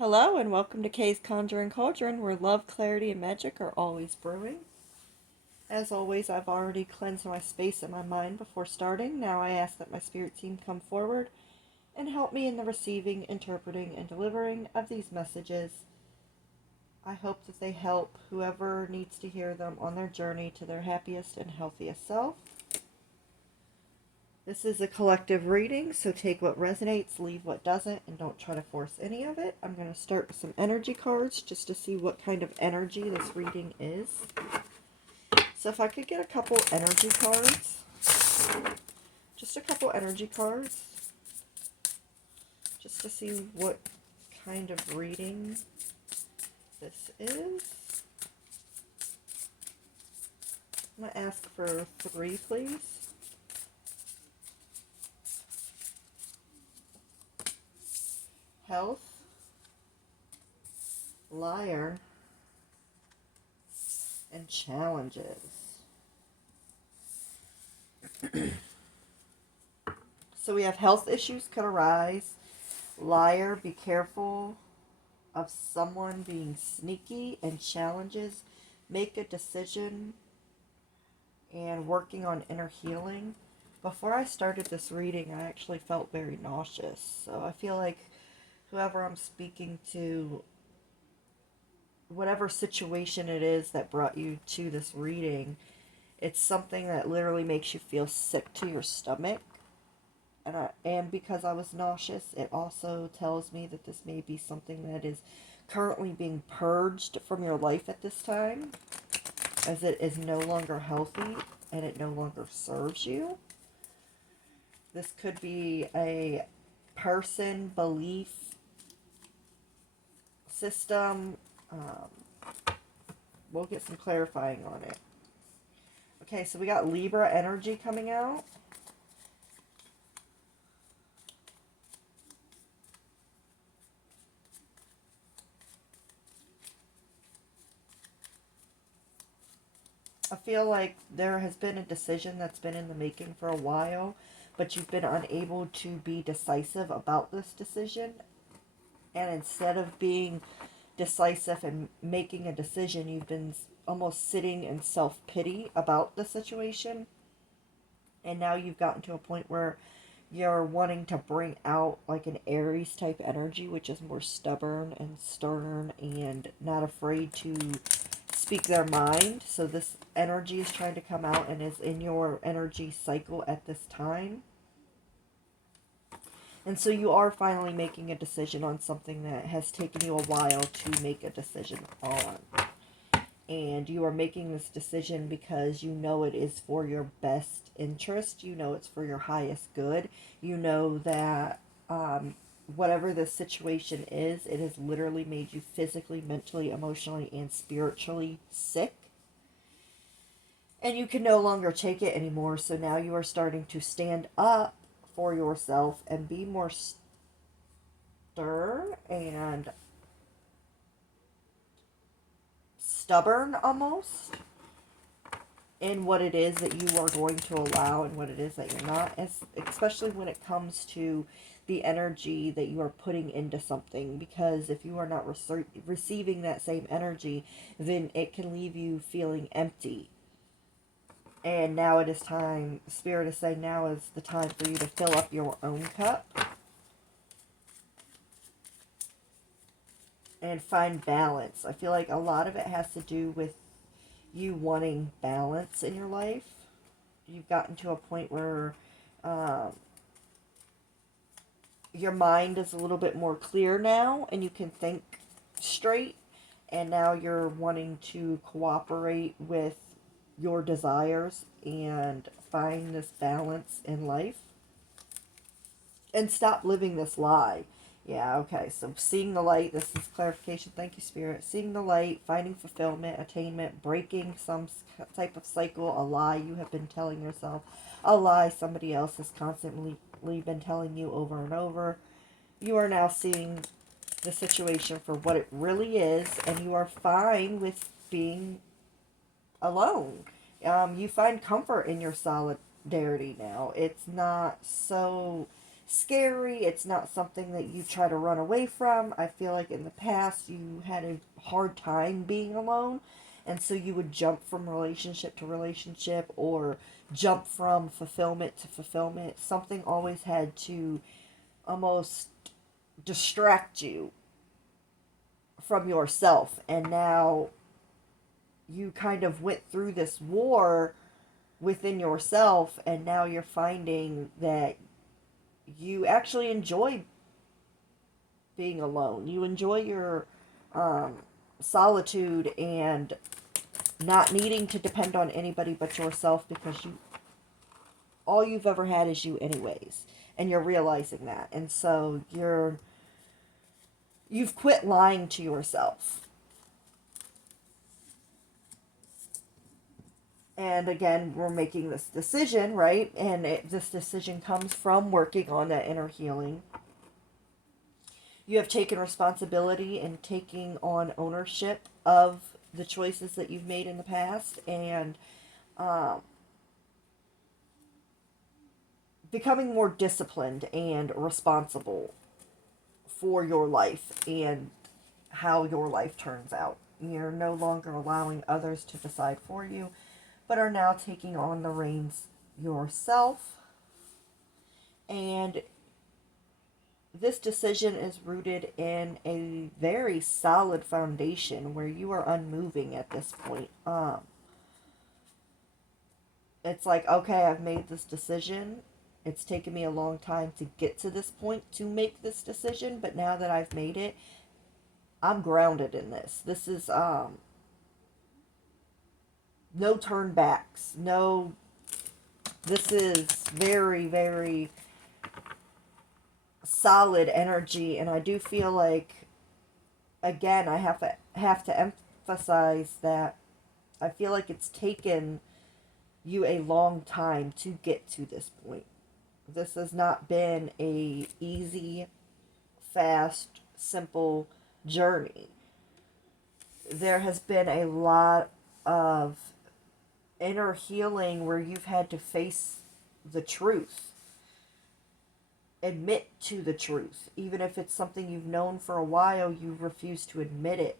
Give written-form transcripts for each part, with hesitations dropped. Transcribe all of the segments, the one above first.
Hello and welcome to Kays Conjuring Cauldron, where love, clarity, and magic are always brewing. As always, I've already cleansed my space and my mind before starting. Now I ask that my spirit team come forward and help me in the receiving, interpreting, and delivering of these messages. I hope that they help whoever needs to hear them on their journey to their happiest and healthiest self. This is a collective reading, so take what resonates, leave what doesn't, and don't try to force any of it. I'm going to start with some energy cards just to see what kind of energy this reading is. So if I could get a couple energy cards, just a couple energy cards, just to see what kind of reading this is. I'm going to ask for 3, please. Health, liar, and challenges. So we have health issues could arise. Liar, be careful of someone being sneaky, and challenges, make a decision, and working on inner healing. Before I started this reading, I actually felt very nauseous. So I feel like whoever I'm speaking to, whatever situation it is that brought you to this reading, it's something that literally makes you feel sick to your stomach. And because I was nauseous, it also tells me that this may be something that is currently being purged from your life at this time, as it is no longer healthy and it no longer serves you. This could be a person, belief system. We'll get some clarifying on it. Okay, so we got Libra energy coming out. I feel like there has been a decision that's been in the making for a while, but you've been unable to be decisive about this decision. And instead of being decisive and making a decision, you've been almost sitting in self-pity about the situation. And now you've gotten to a point where you're wanting to bring out like an Aries type energy, which is more stubborn and stern and not afraid to speak their mind. So this energy is trying to come out and is in your energy cycle at this time. And so you are finally making a decision on something that has taken you a while to make a decision on. And you are making this decision because you know it is for your best interest. You know it's for your highest good. You know that whatever the situation is, it has literally made you physically, mentally, emotionally, and spiritually sick. And you can no longer take it anymore. So now you are starting to stand up for yourself and be more stern and stubborn almost in what it is that you are going to allow and what it is that you're not, especially when it comes to the energy that you are putting into something. Because if you are not receiving that same energy, then it can leave you feeling empty. And now it is time, Spirit is saying now is the time for you to fill up your own cup and find balance. I feel like a lot of it has to do with you wanting balance in your life. You've gotten to a point where your mind is a little bit more clear now and you can think straight, and now you're wanting to cooperate with your desires and find this balance in life and stop living this lie. Yeah, okay, so seeing the light, this is clarification, thank you, Spirit. Seeing the light, finding fulfillment, attainment, breaking some type of cycle, a lie you have been telling yourself, a lie somebody else has constantly been telling you over and over. You are now seeing the situation for what it really is, and you are fine with being alone. You find comfort in your solidarity now. It's not so scary. It's not something that you try to run away from. I feel like in the past you had a hard time being alone, and so you would jump from relationship to relationship or jump from fulfillment to fulfillment. Something always had to almost distract you from yourself, and now you kind of went through this war within yourself, and now you're finding that you actually enjoy being alone. You enjoy your um, solitude and not needing to depend on anybody but yourself, because you all you've ever had is you anyways, and you're realizing that. And so you've quit lying to yourself. And again, we're making this decision, right? And this decision comes from working on that inner healing. You have taken responsibility and taking on ownership of the choices that you've made in the past, and um, becoming more disciplined and responsible for your life and how your life turns out. You're no longer allowing others to decide for you, but are now taking on the reins yourself. And this decision is rooted in a very solid foundation where you are unmoving at this point. It's like, okay, I've made this decision. It's taken me a long time to get to this point to make this decision, but now that I've made it, I'm grounded in this. This is no turn backs. No, this is very, very solid energy, and I do feel like, again, I have to emphasize that I feel like it's taken you a long time to get to this point. This has not been a easy, fast, simple journey. There has been a lot of inner healing where you've had to face the truth, admit to the truth. Even if it's something you've known for a while, you refuse to admit it.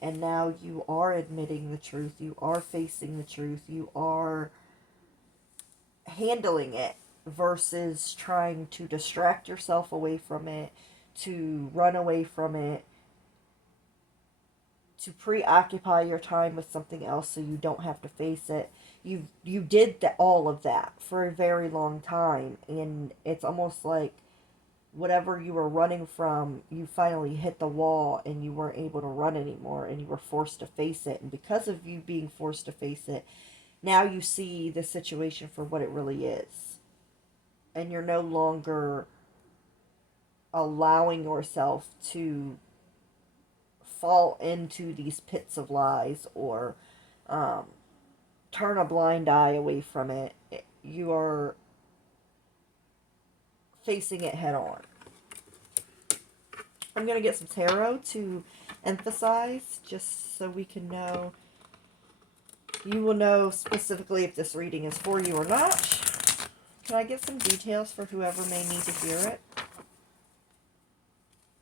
And now you are admitting the truth. You are facing the truth. You are handling it versus trying to distract yourself away from it, to run away from it, to preoccupy your time with something else so you don't have to face it. You did all of that for a very long time, and it's almost like whatever you were running from, you finally hit the wall and you weren't able to run anymore, and you were forced to face it. And because of you being forced to face it, now you see the situation for what it really is. And you're no longer allowing yourself to fall into these pits of lies or turn a blind eye away from it. You are facing it head on. I'm going to get some tarot to emphasize, just so we can know. You will know specifically if this reading is for you or not. Can I get some details for whoever may need to hear it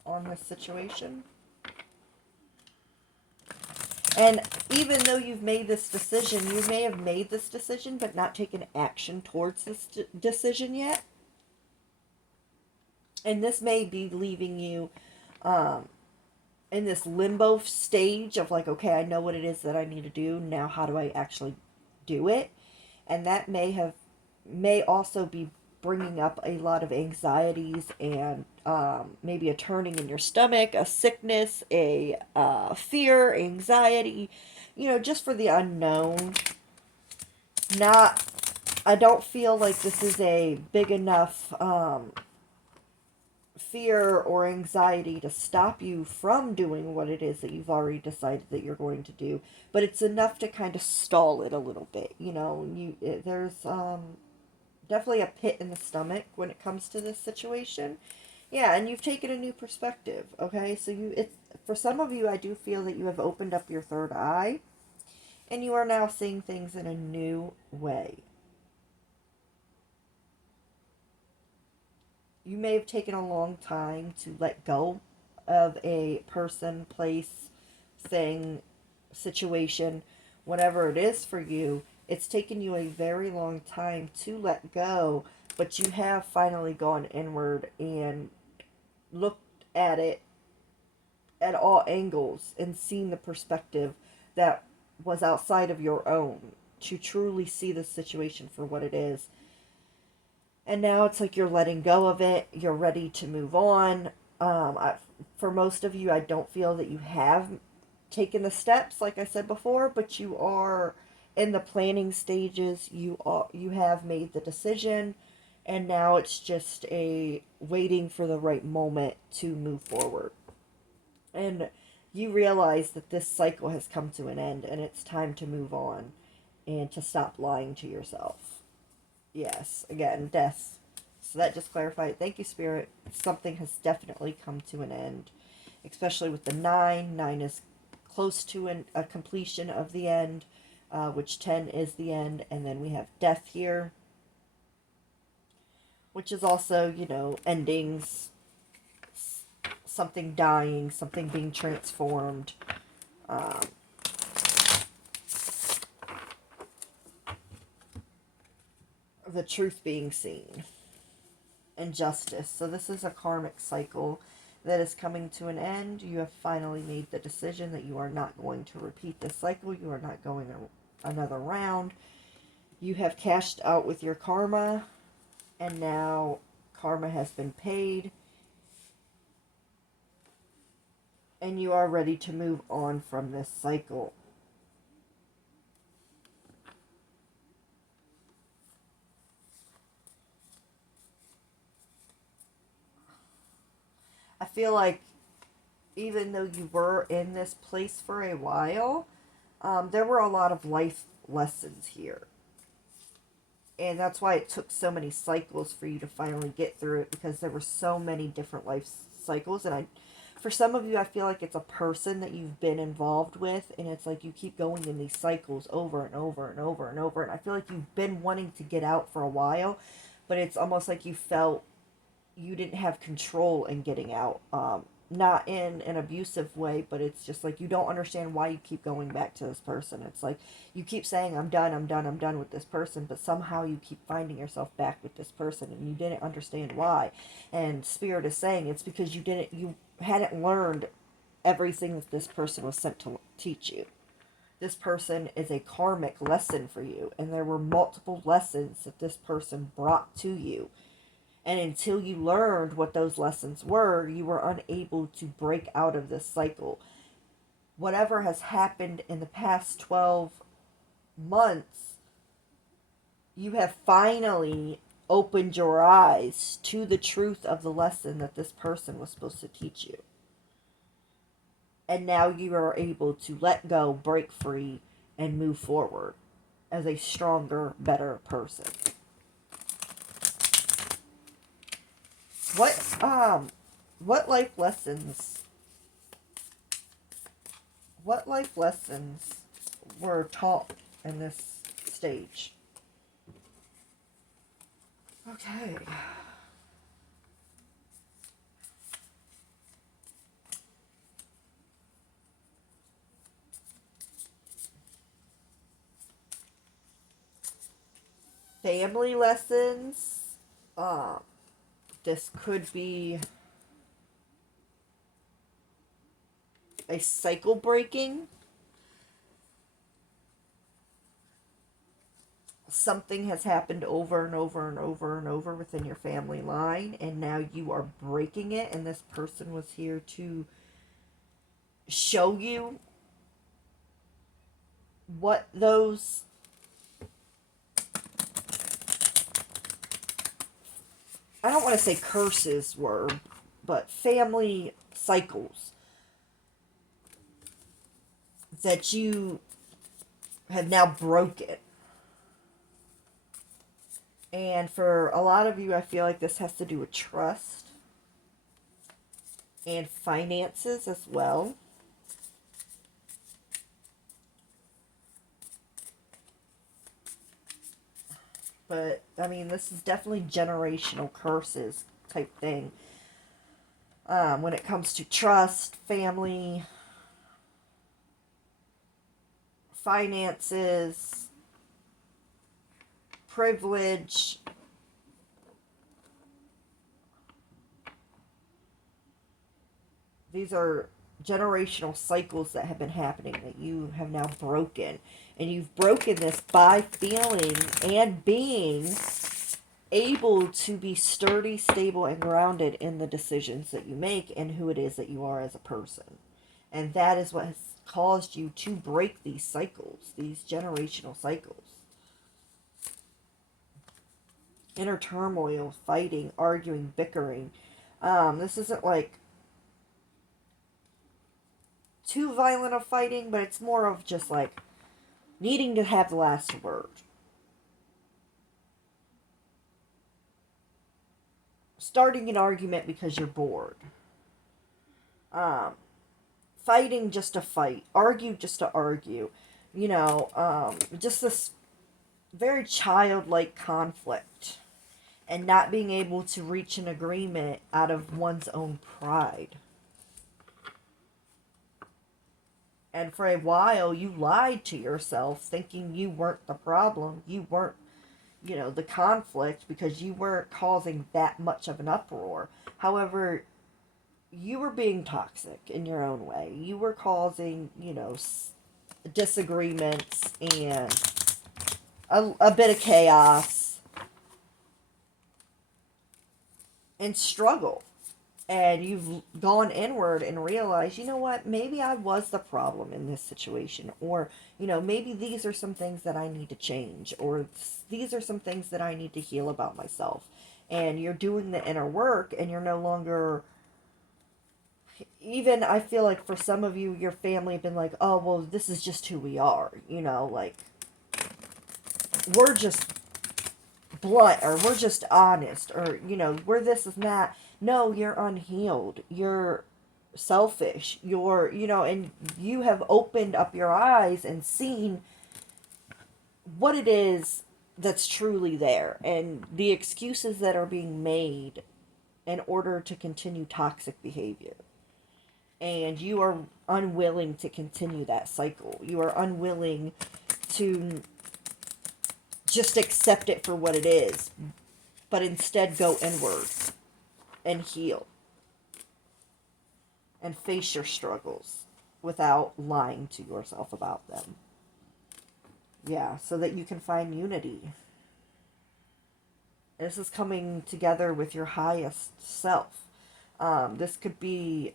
on this situation? And even though you've made this decision, you may have made this decision but not taken action towards this decision yet. And this may be leaving you in this limbo stage of like, okay, I know what it is that I need to do. Now how do I actually do it? And that may also be bringing up a lot of anxieties and maybe a turning in your stomach, a sickness, a fear, anxiety, just for the unknown. I don't feel like this is a big enough fear or anxiety to stop you from doing what it is that you've already decided that you're going to do, but it's enough to kind of stall it a little bit. There's definitely a pit in the stomach when it comes to this situation. Yeah, and you've taken a new perspective, okay? So it's for some of you, I do feel that you have opened up your third eye, and you are now seeing things in a new way. You may have taken a long time to let go of a person, place, thing, situation, whatever it is for you. It's taken you a very long time to let go, but you have finally gone inward and looked at it at all angles and seen the perspective that was outside of your own to truly see the situation for what it is. And now it's like you're letting go of it, you're ready to move on. For most of you, I don't feel that you have taken the steps, like I said before, but you are in the planning stages. You have made the decision, and now it's just a waiting for the right moment to move forward. And you realize that this cycle has come to an end, and it's time to move on and to stop lying to yourself. Yes, again, death. So that just clarified. Thank you, Spirit. Something has definitely come to an end, especially with the 9. 9 is close to a completion of the end, which 10 is the end. And then we have death here, which is also, endings, something dying, something being transformed. Um, the truth being seen. And justice. So this is a karmic cycle that is coming to an end. You have finally made the decision that you are not going to repeat this cycle. You are not going another round. You have cashed out with your karma, and now karma has been paid, and you are ready to move on from this cycle. I feel like even though you were in this place for a while, there were a lot of life lessons here. And that's why it took so many cycles for you to finally get through it, because there were so many different life cycles. And for some of you, I feel like it's a person that you've been involved with, and it's like you keep going in these cycles over and over and over and over. And I feel like you've been wanting to get out for a while, but it's almost like you felt you didn't have control in getting out. Not in an abusive way, but it's just like you don't understand why you keep going back to this person. It's like you keep saying, I'm done, I'm done, I'm done with this person, but somehow you keep finding yourself back with this person, and you didn't understand why. And Spirit is saying it's because you hadn't learned everything that this person was sent to teach you. This person is a karmic lesson for you, and there were multiple lessons that this person brought to you. And until you learned what those lessons were, you were unable to break out of this cycle. Whatever has happened in the past 12 months, you have finally opened your eyes to the truth of the lesson that this person was supposed to teach you. And now you are able to let go, break free, and move forward as a stronger, better person. What life lessons were taught in this stage? Okay. Family lessons. This could be a cycle breaking. Something has happened over and over and over and over within your family line, and now you are breaking it, and this person was here to show you what those I don't want to say curses were, but family cycles that you have now broken. And for a lot of you, I feel like this has to do with trust and finances as well. But, I mean, this is definitely generational curses type thing. When it comes to trust, family, finances, privilege, these are generational cycles that have been happening that you have now broken. And you've broken this by feeling and being able to be sturdy, stable, and grounded in the decisions that you make and who it is that you are as a person. And that is what has caused you to break these cycles, these generational cycles. Inner turmoil, fighting, arguing, bickering. This isn't like too violent of fighting, but it's more of just like needing to have the last word. Starting an argument because you're bored. Fighting just to fight. Argue just to argue. Just this very childlike conflict. And not being able to reach an agreement out of one's own pride. And for a while, you lied to yourself, thinking you weren't the problem. You weren't, the conflict, because you weren't causing that much of an uproar. However, you were being toxic in your own way. You were causing, disagreements and a bit of chaos and struggle. And you've gone inward and realized, you know what, maybe I was the problem in this situation. Or, maybe these are some things that I need to change. Or these are some things that I need to heal about myself. And you're doing the inner work, and you're no longer... Even, I feel like for some of you, your family have been like, oh, well, this is just who we are. Like, we're just blunt, or we're just honest, or, we're this and that. No, you're unhealed. You're selfish. You're, and you have opened up your eyes and seen what it is that's truly there, and the excuses that are being made in order to continue toxic behavior. And you are unwilling to continue that cycle. You are unwilling to just accept it for what it is, but instead go inward and heal and face your struggles without lying to yourself about them. Yeah, so that you can find unity. This is coming together with your highest self. This could be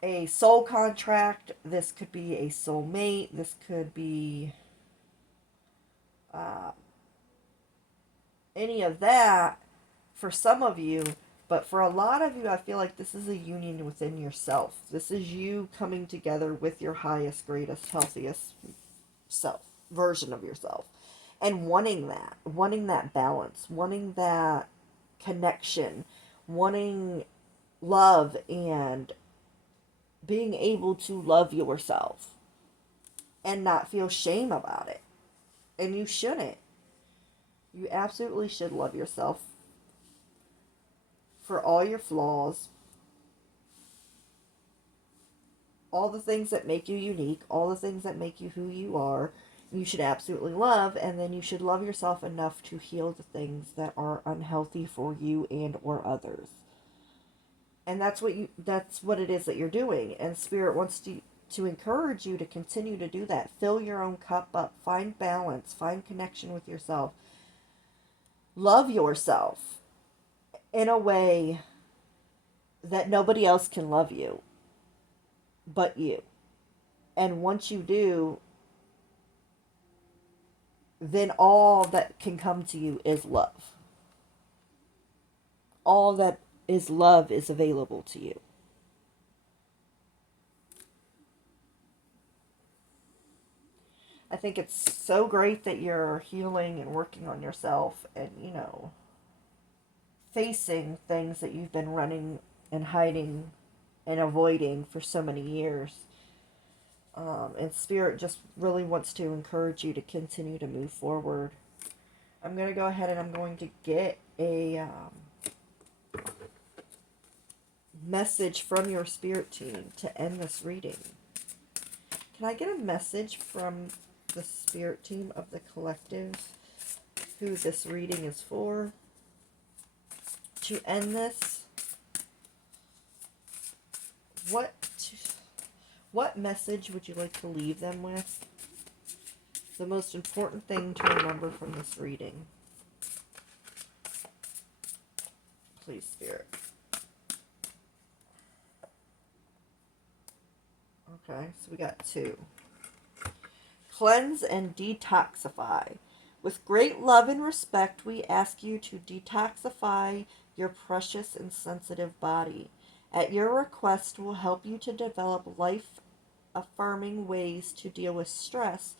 a soul contract. This could be a soulmate. This could be any of that for some of you. But for a lot of you, I feel like this is a union within yourself. This is you coming together with your highest, greatest, healthiest self, version of yourself. And wanting that balance, wanting that connection, wanting love, and being able to love yourself and not feel shame about it. And you shouldn't. You absolutely should love yourself for all your flaws, all the things that make you unique, all the things that make you who you are. You should absolutely love, and then you should love yourself enough to heal the things that are unhealthy for you and or others. And that's what it is that you're doing. And Spirit wants to encourage you to continue to do that. Fill your own cup up. Find balance. Find connection with yourself. Love yourself in a way that nobody else can love you but you. And once you do, then all that can come to you is love. All that is love is available to you. I think it's so great that you're healing and working on yourself and, facing things that you've been running and hiding and avoiding for so many years. And Spirit just really wants to encourage you to continue to move forward. I'm going to go ahead and I'm going to get a message from your spirit team to end this reading. Can I get a message from the spirit team of the collective who this reading is for to end this? What message would you like to leave them with? The most important thing to remember from this reading. Please, Spirit. Okay, so we got 2. Cleanse and detoxify. With great love and respect, we ask you to detoxify your precious and sensitive body. At your request, we'll help you to develop life-affirming ways to deal with stress,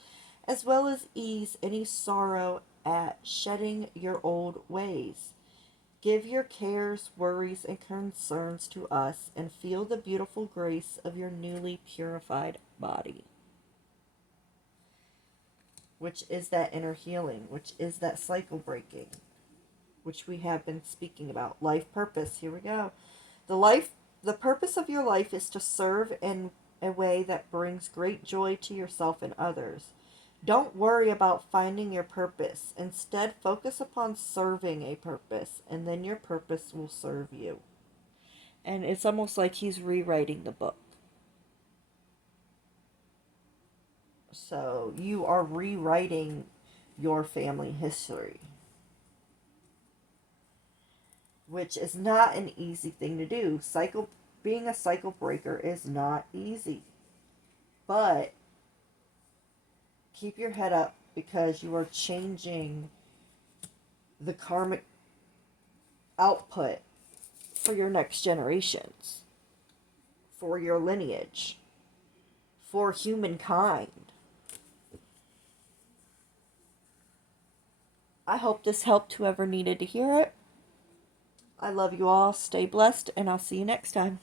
as well as ease any sorrow at shedding your old ways. Give your cares, worries, and concerns to us and feel the beautiful grace of your newly purified body. Which is that inner healing, which is that cycle breaking, which we have been speaking about. Life purpose, here we go. The purpose of your life is to serve in a way that brings great joy to yourself and others. Don't worry about finding your purpose. Instead, focus upon serving a purpose, and then your purpose will serve you. And it's almost like he's rewriting the book. So you are rewriting your family history, which is not an easy thing to do. Being a cycle breaker is not easy. But keep your head up because you are changing the karmic output for your next generations, for your lineage, for humankind. I hope this helped whoever needed to hear it. I love you all. Stay blessed, and I'll see you next time.